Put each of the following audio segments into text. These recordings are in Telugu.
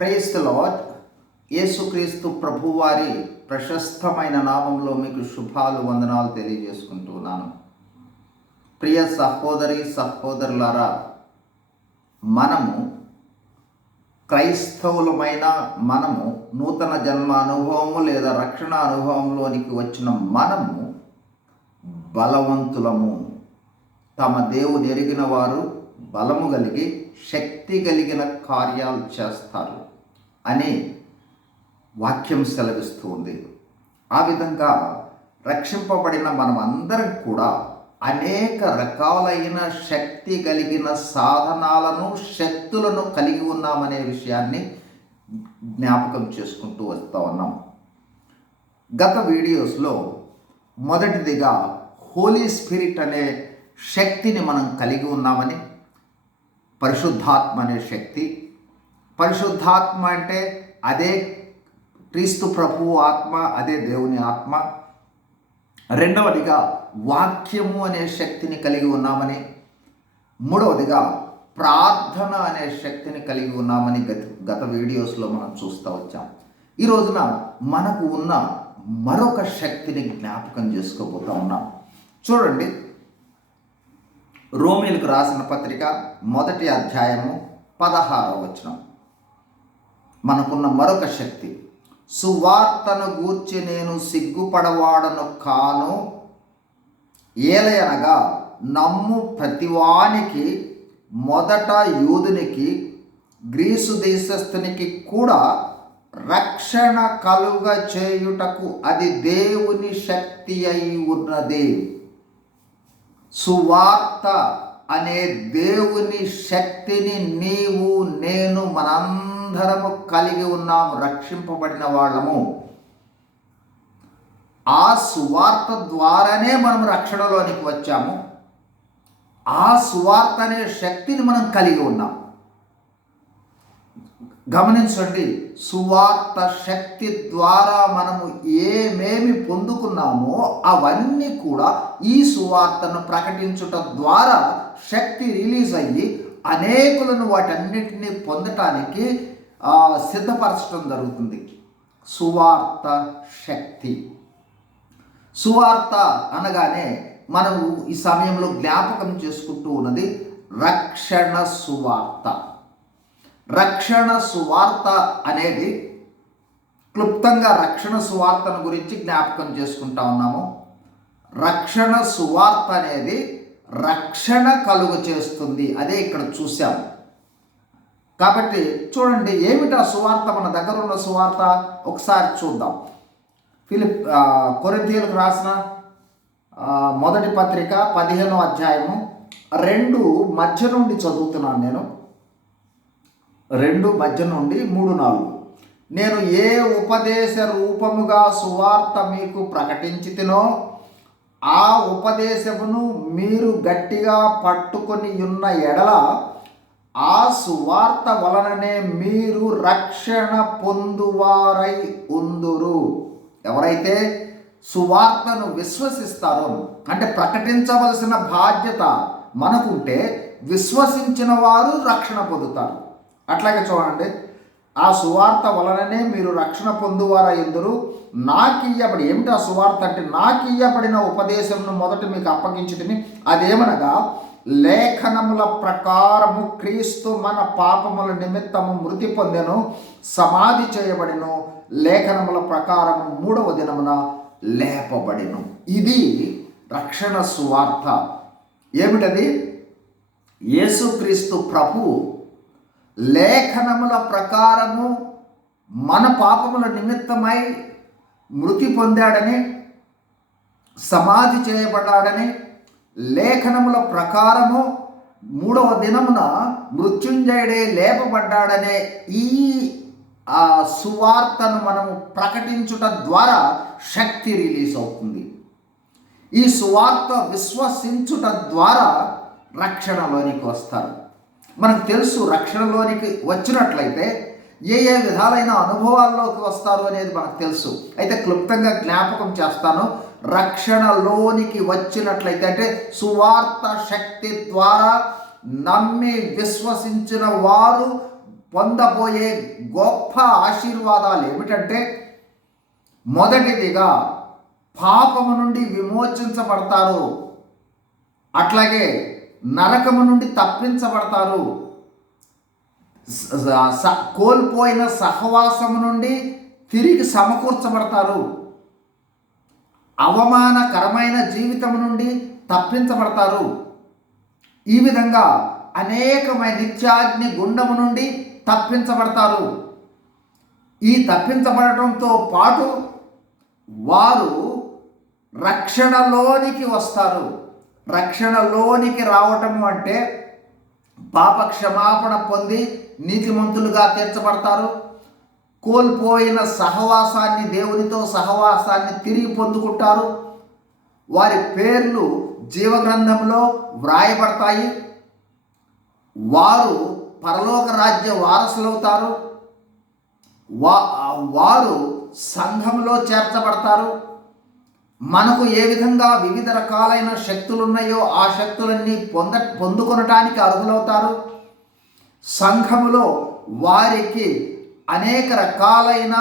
క్రైస్తలో యేసుక్రీస్తు ప్రభువారి ప్రశస్తమైన నామంలో మీకు శుభాలు వందనాలు తెలియజేసుకుంటున్నాను. ప్రియ సహోదరి సహోదరులారా మనము క్రైస్తవులమైన మనము నూతన జన్మ అనుభవము లేదా రక్షణ అనుభవంలోనికి వచ్చిన మనము బలవంతులము. తమ దేవుని ఎరిగిన వారు బలము కలిగి శక్తి కలిగిన కార్యాలు చేస్తారు అని వాక్యం సెలవిస్తుంది ఆ విధంగా రక్షింపబడిన మనమందరం కూడా అనేక రకాలైన శక్తి కలిగిన సాధనాలను శక్తులను కలిగి ఉన్నామనే విషయాన్ని జ్ఞాపకం చేసుకుంటూ వస్తూ ఉన్నాం. గత వీడియోస్లో మొదటిదిగా హోలీ స్పిరిట్ అనే శక్తిని మనం కలిగి ఉన్నామని పరిశుద్ధాత్మ అనే శక్తి. పరిశుద్ధాత్మ అంటే అదే క్రీస్తు ప్రభువు ఆత్మ అదే దేవుని ఆత్మ. రెండవదిగా వాక్యము అనే శక్తిని కలిగి ఉన్నామని. మూడవదిగా ప్రార్థన అనే శక్తిని కలిగి ఉన్నామని గత గత వీడియోస్లో మనం చూస్తూ వచ్చాం. ఈ రోజున మనకు ఉన్న మరొక శక్తిని జ్ఞాపకం చేసుకోబోతా ఉన్నాం. చూడండి రోమిలకు రాసిన పత్రిక మొదటి అధ్యాయము పదహారవ వచనం. మనకున్న మరొక శక్తి సువార్తను గూర్చి నేను సిగ్గుపడవాడను కాను ఏలయనగా నమ్ము ప్రతివానికి మొదట యూదునికి గ్రీసు దేశస్థునికి కూడా రక్షణ కలుగ చేయుటకు అది దేవుని శక్తి అయి ఉన్నదే. సువార్త అనే దేవుని శక్తిని నీవు నేను మనందరము కలిగి ఉన్నాము రక్షింపబడిన వాళ్ళము. ఆ సువార్త ద్వారానే మనం రక్షణలోనికి వచ్చాము. ఆ సువార్త అనే శక్తిని మనం కలిగి ఉన్నాం గమనించండి సువార్త శక్తి ద్వారా మనము ఏమేమి పొందుకున్నామో అవన్నీ కూడా ఈ సువార్తను ప్రకటించుట ద్వారా శక్తి రిలీజ్ అయ్యి అనేకులను వాటన్నిటినీ పొందటానికి సిద్ధపరచడం జరుగుతుంది. సువార్త శక్తి. సువార్త అనగానే మనం ఈ సమయంలో జ్ఞాపకం చేసుకుంటూ ఉన్నది రక్షణ సువార్త. రక్షణ సువార్త అనేది క్లుప్తంగా రక్షణ సువార్తను గురించి జ్ఞాపకం చేసుకుంటా ఉన్నాము. రక్షణ సువార్త అనేది రక్షణ కలుగు చేస్తుంది. అదే ఇక్కడ చూసాం కాబట్టి చూడండి ఏమిటి ఆ సువార్త? మన దగ్గర ఉన్న సువార్త ఒకసారి చూద్దాం. ఫిలిప్ కొరింతీయులకు రాసిన మొదటి పత్రిక పదిహేనో అధ్యాయము రెండు మధ్య నుండి చదువుతున్నాను నేను. రెండు మధ్య నుండి మూడు నాలుగు. నేను ఏ ఉపదేశ రూపముగా సువార్త మీకు ప్రకటించి తినో ఆ ఉపదేశమును మీరు గట్టిగా పట్టుకొని ఉన్న ఎడల ఆ సువార్త వలననే మీరు రక్షణ పొందువారై ఉందురు. ఎవరైతే సువార్తను విశ్వసిస్తారో అంటే ప్రకటించవలసిన బాధ్యత మనకుంటే విశ్వసించిన వారు రక్షణ పొందుతారు. అట్లాగే చూడండి ఆ సువార్త వలననే మీరు రక్షణ పొందువారా ఎందురు నాకు ఇయ్యబడి ఏమిటి ఆ సువార్త అంటే? నాకు ఇయ్యబడిన ఉపదేశంను మొదట మీకు అప్పగించుటిని అదేమనగా లేఖనముల ప్రకారము క్రీస్తు మన పాపముల నిమిత్తము మృతి పొందెను సమాధి చేయబడిను లేఖనముల ప్రకారము మూడవ దినమున లేపబడిను. ఇది రక్షణ సువార్త. ఏమిటది? యేసుక్రీస్తు ప్రభు లేఖనముల ప్రకారము మన పాపముల నిమిత్తమై మృతి పొందాడని సమాధి చేయబడ్డాడని లేఖనముల ప్రకారము మూడవ దినమున మృత్యుంజయుడే లేపబడ్డాడనే ఈ ఆ సువార్తను మనము ప్రకటించుట ద్వారా శక్తి రిలీజ్ అవుతుంది. ఈ సువార్త విశ్వసించుట ద్వారా రక్షణలోనికి వస్తారు. మనకు తెలుసు రక్షణలోనికి వచ్చినట్లయితే ఏ ఏ విధాలైన అనుభవాల్లోకి వస్తారు అనేది మనకు తెలుసు. అయితే క్లుప్తంగా జ్ఞాపకం చేస్తాను. రక్షణలోనికి వచ్చినట్లయితే అంటే సువార్త శక్తి ద్వారా నమ్మి విశ్వసించిన వారు పొందబోయే గొప్ప ఆశీర్వాదాలు ఏమిటంటే మొదటిదిగా పాపము నుండి విమోచించబడతారు. అట్లాగే నరకము నుండి తప్పించబడతారు. స- కోల్పోయిన సహవాసము నుండి తిరిగి సమకూర్చబడతారు. అవమానకరమైన జీవితం నుండి తప్పించబడతారు. ఈ విధంగా అనేకమైన నిత్యాగ్ని గుండము నుండి తప్పించబడతారు. ఈ తప్పించబడటంతో పాటు వారు రక్షణలోనికి వస్తారు. రక్షణలోనికి రావటము అంటే పాప క్షమాపణ పొంది నీతిమంతులుగా తీర్చబడతారు. కోల్పోయిన సహవాసాన్ని దేవునితో సహవాసాన్ని తిరిగి పొందుకుంటారు. వారి పేర్లు జీవగ్రంథంలో వ్రాయబడతాయి. వారు పరలోక రాజ్య వారసులవుతారు. వా వారు సంఘంలో చేర్చబడతారు. మనకు ఏ విధంగా వివిధ రకాలైన శక్తులు ఉన్నాయో ఆ శక్తులన్నీ పొంద పొందుకొనటానికి అర్హులవుతారు? సంఘములో వారికి అనేక రకాలైన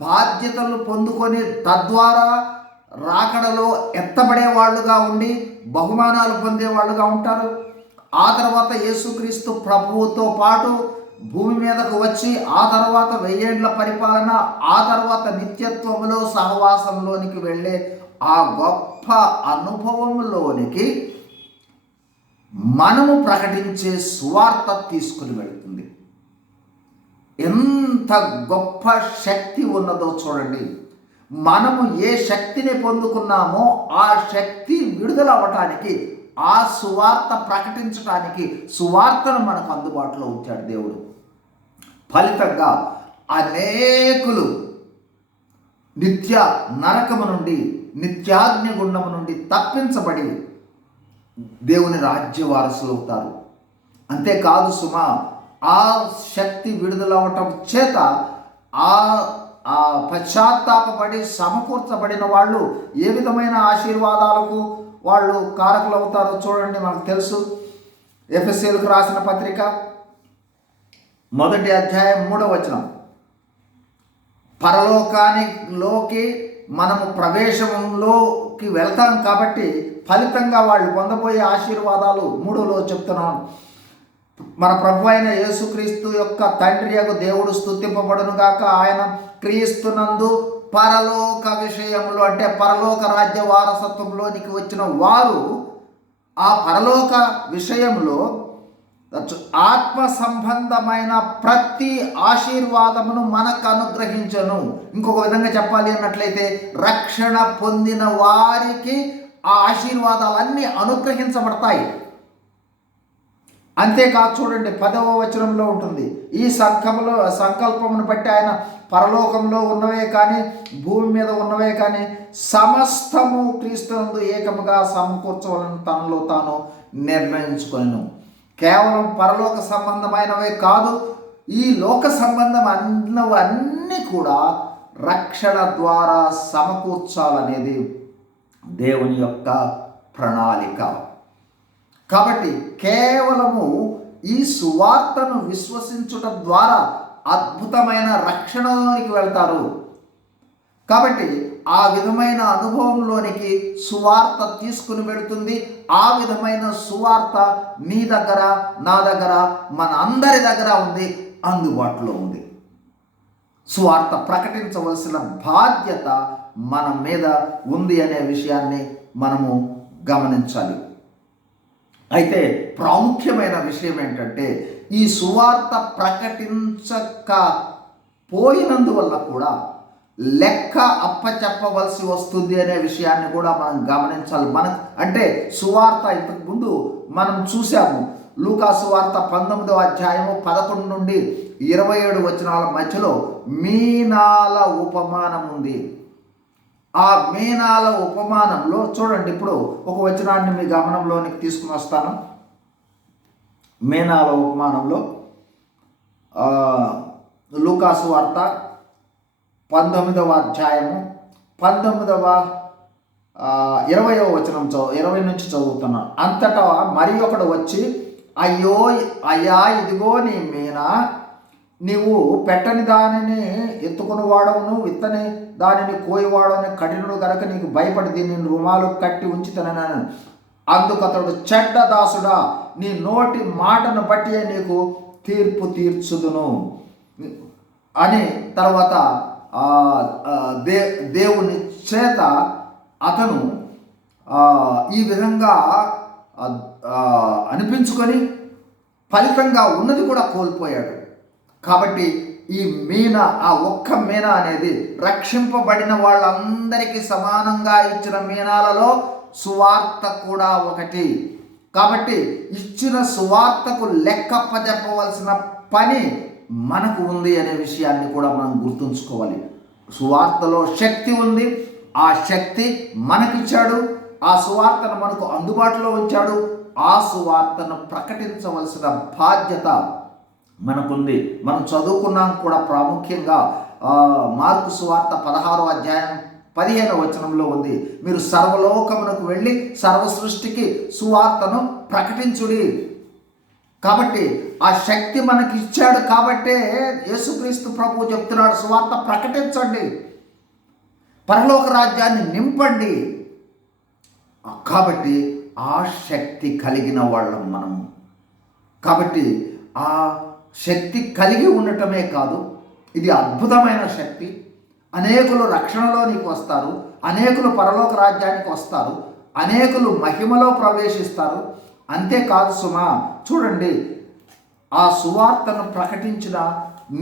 బాధ్యతలు పొందుకొని తద్వారా రాకడలో ఎత్తబడే వాళ్ళుగా ఉండి బహుమానాలు పొందే వాళ్ళుగా ఉంటారు. ఆ తర్వాత యేసుక్రీస్తు ప్రభువుతో పాటు భూమి మీదకు వచ్చి ఆ తర్వాత వెయ్యేండ్ల పరిపాలన ఆ తర్వాత నిత్యత్వంలో సహవాసంలోనికి వెళ్ళే ఆ గొప్ప అనుభవంలోనికి మనము ప్రకటించే సువార్త తీసుకుని వెళుతుంది. ఎంత గొప్ప శక్తి ఉన్నదో చూడండి. మనము ఏ శక్తిని పొందుకున్నామో ఆ శక్తి విడుదల అవ్వటానికి ఆ సువార్త ప్రకటించటానికి సువార్తను మనకు అందుబాటులో ఉంచాడు దేవుడు. ఫలితంగా అనేకులు నిత్య నరకము నుండి నిత్యాగ్ని గుండం నుండి తప్పించబడి దేవుని రాజ్య వారసులు అవుతారు. అంతేకాదు సుమా ఆ శక్తి విడుదలవటం చేత ఆ ఆ పశ్చాత్తాపడి సమకూర్చబడిన వాళ్ళు ఏ విధమైన ఆశీర్వాదాలకు వాళ్ళు కారకులు అవుతారో చూడండి మనకు తెలుసు. ఎఫ్ఎస్సీలకు రాసిన పత్రిక మొదటి అధ్యాయం మూడవ వచనం. పరలోకానిలోకి మనము ప్రవేశంలోకి వెళ్తాం కాబట్టి ఫలితంగా వాళ్ళు పొందబోయే ఆశీర్వాదాలు మూడోలో చెప్తున్నాను. మన ప్రభు అయిన యేసుక్రీస్తు యొక్క తండ్రి యొక్క దేవుడు స్థుతింపబడును గాక ఆయన క్రీస్తునందు పరలోక విషయంలో అంటే పరలోక రాజ్య వారసత్వంలోనికి వచ్చిన వారు ఆ పరలోక విషయంలో ఆత్మ సంబంధమైన ప్రతి ఆశీర్వాదమును మనకు అనుగ్రహించను. ఇంకొక విధంగా చెప్పాలి అన్నట్లయితే రక్షణ పొందిన వారికి ఆ ఆశీర్వాదాలన్నీ అనుగ్రహించబడతాయి. అంతేకాదు చూడండి పదవ వచనంలో ఉంటుంది ఈ సంకల్పంలో సంకల్పమును బట్టి ఆయన పరలోకంలో ఉన్నవే కానీ భూమి మీద ఉన్నవే కానీ సమస్తము క్రీస్తునందు ఏకముగా సమకూర్చవలను తనలో తాను నిర్ణయించుకొను కేవలం పరలోక సంబంధమైనవే కాదు ఈ లోక సంబంధం అన్నవన్నీ కూడా రక్షణ ద్వారా సమకూర్చాలనేది దేవుని యొక్క ప్రణాళిక. కాబట్టి కేవలము ఈ సువార్తను విశ్వసించటం ద్వారా అద్భుతమైన రక్షణలోనికి వెళ్తారు. కాబట్టి ఆ విధమైన అనుభవంలోనికి సువార్త తీసుకుని వెళుతుంది. ఆ విధమైన సువార్త మీ దగ్గర నా దగ్గర మన అందరి దగ్గర ఉంది అందుబాటులో ఉంది. సువార్త ప్రకటించవలసిన బాధ్యత మన మీద ఉంది అనే విషయాన్ని మనము గమనించాలి. అయితే ప్రాముఖ్యమైన విషయం ఏంటంటే ఈ సువార్త ప్రకటించక పోయినందువల్ల కూడా లెక్క అప్పచెప్పవలసి వస్తుంది అనే విషయాన్ని కూడా మనం గమనించాలి. మనకు అంటే సువార్త ఇంతకు ముందు మనం చూసాము లూకా సువార్త పంతొమ్మిదవ అధ్యాయము పదకొండు నుండి ఇరవై ఏడు వచనాల మధ్యలో మీనాల ఉపమానం ఉంది. ఆ మీనాల ఉపమానంలో చూడండి ఇప్పుడు ఒక వచనాన్ని మీ గమనంలోనికి తీసుకుని వస్తాను. మీనాల ఉపమానంలో లూకాసు వార్త పంతొమ్మిదవ అధ్యాయము పంతొమ్మిదవ ఇరవయో వచనం చదువు ఇరవై నుంచి చదువుతున్నాను అంతటా మరి ఒకడు వచ్చి అయ్యో అయ్యా ఇదిగో నీ మీన నీవు పెట్టని దానిని ఎత్తుకుని వాడవును విత్తని దానిని కోయివాడని కఠినుడు కనుక నీకు భయపడి దీన్ని రుమాలు కట్టి ఉంచుతానని అందుకు అతడు చెడ్డ దాసుడా నీ నోటి మాటను బట్టి నీకు తీర్పు తీర్చుదును. అని తర్వాత దే దేవుని చేత అతను ఈ విధంగా అనిపించుకొని ఫలితంగా ఉన్నది కూడా కోల్పోయాడు. కాబట్టి ఈ మీన ఆ ఒక్క మీన అనేది రక్షింపబడిన వాళ్ళందరికీ సమానంగా ఇచ్చిన మీనాలలో సువార్త కూడా ఒకటి. కాబట్టి ఇచ్చిన సువార్తకు లెక్కప్పజెప్పవలసిన పని మనకు ఉంది అనే విషయాన్ని కూడా మనం గుర్తుంచుకోవాలి. సువార్తలో శక్తి ఉంది. ఆ శక్తి మనకిచ్చాడు. ఆ సువార్తను మనకు అందుబాటులో ఉంచాడు. ఆ సువార్తను ప్రకటించవలసిన బాధ్యత మనకుంది. మనం చదువుకున్నాం కూడా ప్రాముఖ్యంగా మార్పు మార్కు సువార్త పదహారో అధ్యాయం పదిహేను వచనంలో ఉంది. మీరు సర్వలోకమునకు వెళ్ళి సర్వ సృష్టికి సువార్తను ప్రకటించుడి. కాబట్టి ఆ శక్తి మనకి ఇచ్చాడు కాబట్టే యేసుక్రీస్తు ప్రభు చెప్తున్నాడు సువార్త ప్రకటించండి. పరలోక రాజ్యాన్ని నింపండి. కాబట్టి ఆ శక్తి కలిగిన వాళ్ళం మనం. కాబట్టి ఆ శక్తి కలిగి ఉండటమే కాదు ఇది అద్భుతమైన శక్తి. అనేకులు రక్షణలోనికి వస్తారు అనేకులు పరలోక రాజ్యానికి వస్తారు అనేకులు మహిమలో ప్రవేశిస్తారు. అంతేకాదు సుమా చూడండి ఆ సువార్తను ప్రకటించిన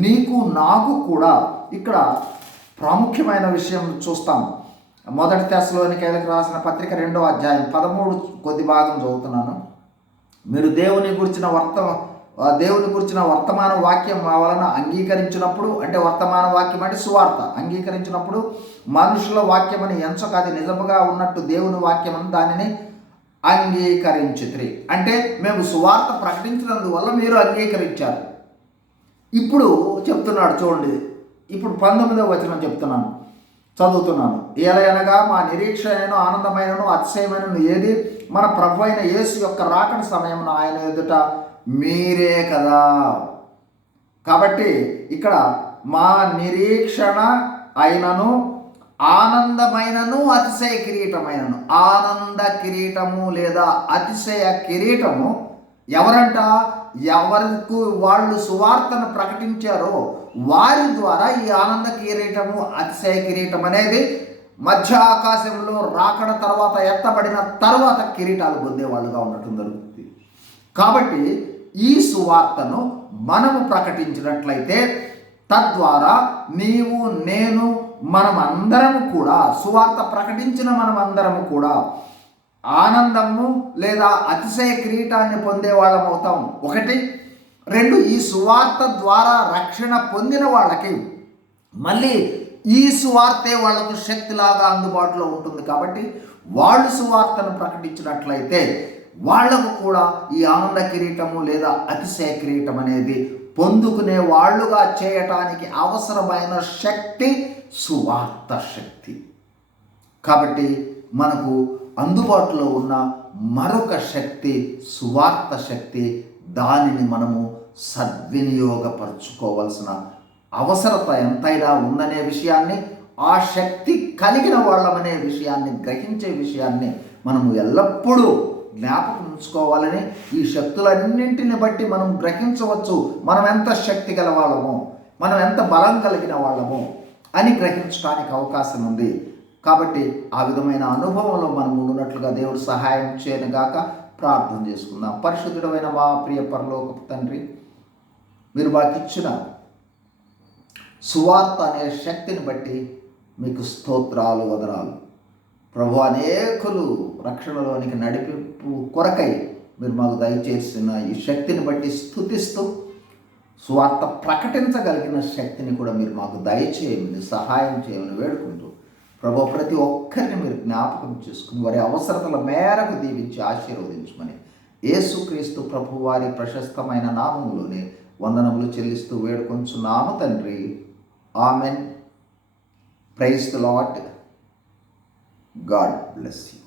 నీకు నాకు కూడా ఇక్కడ ప్రాముఖ్యమైన విషయం చూస్తాం. మొదటి తెశలోనికైలకు రాసిన పత్రిక రెండో అధ్యాయం పదమూడు కొద్ది భాగం చదువుతున్నాను. మీరు దేవుని గురించిన వర్త దేవుని గురించిన వర్తమాన వాక్యం మా వలన అంగీకరించినప్పుడు అంటే వర్తమాన వాక్యం అంటే సువార్త అంగీకరించినప్పుడు మనుషుల వాక్యమని ఎంచక అది నిజముగా ఉన్నట్టు దేవుని వాక్యమని దానిని అంగీకరించిత్రి. అంటే మేము సువార్త ప్రకటించినందువల్ల మీరు అంగీకరించారు. ఇప్పుడు చెప్తున్నాడు చూడండి. ఇప్పుడు పంతొమ్మిదవ వచనం చెప్తున్నాను. చదువుతున్నాను. ఏలయనగా మా నిరీక్ష అయినను ఆనందమైనను అతిశయమైనను ఏది? మన ప్రభు అయిన యేసు యొక్క రాకడ సమయమున ఆయన ఎదుట మీరే కదా. కాబట్టి ఇక్కడ మా నిరీక్షణ అయినను ఆనందమైనను అతిశయ కిరీటమైనను. ఆనంద కిరీటము లేదా అతిశయ కిరీటము ఎవరంట? ఎవరికి వాళ్ళు సువార్తను ప్రకటించారో వారి ద్వారా ఈ ఆనంద కిరీటము అతిశయ కిరీటం అనేది మధ్య ఆకాశంలో రాకడ తర్వాత ఎత్తబడిన తర్వాత కిరీటాలు పొందేవాళ్ళుగా ఉండటం జరుగుతుంది. కాబట్టి ఈ సువార్తను మనము ప్రకటించినట్లయితే తద్వారా నీవు నేను మనమందరము కూడా సువార్త ప్రకటించిన మనమందరము కూడా ఆనందము లేదా అతిశయ కిరీటాన్ని పొందే వాళ్ళం అవుతాం. ఒకటి. రెండు. ఈ సువార్త ద్వారా రక్షణ పొందిన వాళ్ళకి మళ్ళీ ఈ సువార్తే వాళ్ళకు శక్తిలాగా అందుబాటులో ఉంటుంది కాబట్టి వాళ్ళు సువార్తను ప్రకటించినట్లయితే వాళ్ళకు కూడా ఈ ఆనంద కిరీటము లేదా అతిశయ కిరీటం అనేది పొందుకునే వాళ్ళుగా చేయటానికి అవసరమైన శక్తి సువార్త శక్తి. కాబట్టి మనకు అందుబాటులో ఉన్న మరొక శక్తి సువార్త శక్తి దానిని మనము సద్వినియోగపరచుకోవాల్సిన అవసరత ఎంతైనా ఉందనే విషయాన్ని ఆ శక్తి కలిగిన వాళ్ళమనే విషయాన్ని గ్రహించే విషయాన్ని మనము ఎల్లప్పుడూ జ్ఞాపకం ఉంచుకోవాలని ఈ శక్తులన్నింటిని బట్టి మనం గ్రహించవచ్చు మనం ఎంత శక్తి గల వాళ్ళమో మనం ఎంత బలం కలిగిన వాళ్ళమో అని గ్రహించడానికి అవకాశం ఉంది. కాబట్టి ఆ విధమైన అనుభవంలో మనం ఉన్నట్లుగా దేవుడు సహాయం చేయను గాక ప్రార్థన చేసుకుందాం. పరిశుద్ధుడమైన మా ప్రియ పరలోక తండ్రి మీరు మాకిచ్చిన సువార్త అనే శక్తిని బట్టి మీకు స్తోత్రాలు వదరాలు ప్రభు అనేకులు రక్షణలోనికి నడిపింపు కొరకై మీరు మాకు దయచేసిన ఈ శక్తిని బట్టి స్థుతిస్తూ స్వార్థ ప్రకటించగలిగిన శక్తిని కూడా మీరు మాకు దయచేయమని సహాయం చేయమని వేడుకుంటూ ప్రభు ప్రతి ఒక్కరిని మీరు జ్ఞాపకం చేసుకుని వారి అవసరతల మేరకు దీవించి ఆశీర్వదించమని యేసుక్రీస్తు ప్రభు వారి ప్రశస్తమైన నామములోనే వందనములు చెల్లిస్తూ వేడుకొంచున్నాము తండ్రి. Amen. Praise the Lord God bless you.